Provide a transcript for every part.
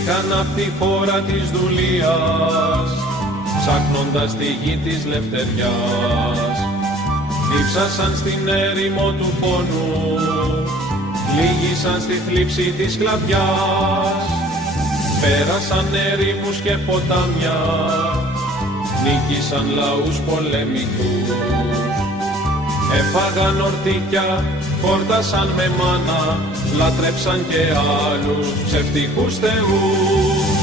Βγήκαν απ' τη χώρα της δουλείας, ψάχνοντας τη γη της λευτεριάς. Διψάσαν στην έρημο του πόνου, λύγησαν στη θλίψη της σκλαβιάς. Πέρασαν ερήμους και ποτάμια, νίκησαν λαούς πολεμικούς. Έφαγαν ορτίκια, χόρτασαν με μάνα, λάτρεψαν και άλλους ψευτικούς θεούς.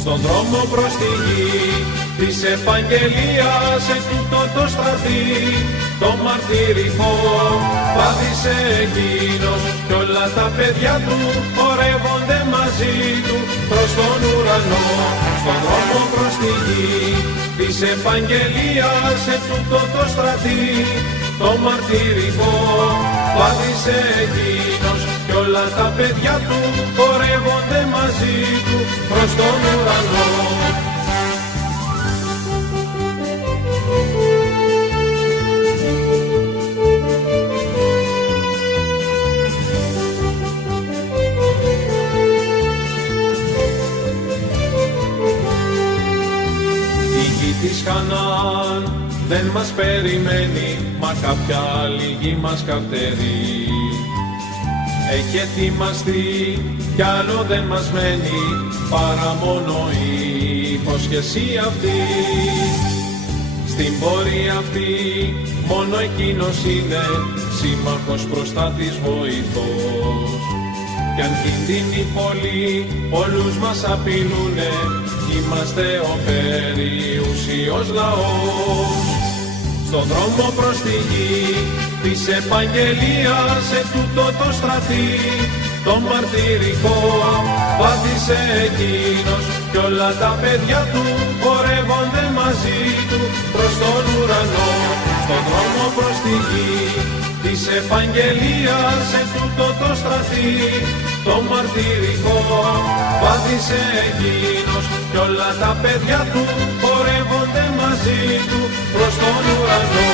Στον δρόμο προς τη γη της επαγγελίας, ετούτο το στρατή, το μαρτυρικό πάτησε εκείνος κι όλα τα παιδιά του χορεύονται μαζί του προς τον ουρανό. Στον δρόμο προς τη γη της επαγγελίας, ετούτο το στρατή, το μαρτυρικό πάτησε εκείνος κι όλα τα παιδιά του χορεύονται μαζί του προς τον ουρανό. Η γη της Χανάν δεν μας περιμένει, μα κάποια άλλη γη μας καρτερεί. Έχει ετοιμαστεί κι άλλο δεν μας μένει, παρά μόνο η υπόσχεση αυτή. Στην πορεία αυτή μόνο εκείνος είναι σύμμαχος, προστάτης, βοηθός. Κι αν κινδύνει πολύ πολλούς μας απειλούνε, είμαστε ο περιουσίος λαός. Στον δρόμο προς τη γη της επαγγελίας, ετούτο το στρατή, το μαρτυρικό πάτησε εκείνος κι όλα τα παιδιά του χορεύονται μαζί του προς τον ουρανό. Στον δρόμο προς τη γη της επαγγελίας, ετούτο το στρατή, το μαρτυρικό πάτησε εκείνος κι όλα τα παιδιά του χορεύονται μαζί του προς τον ουρανό.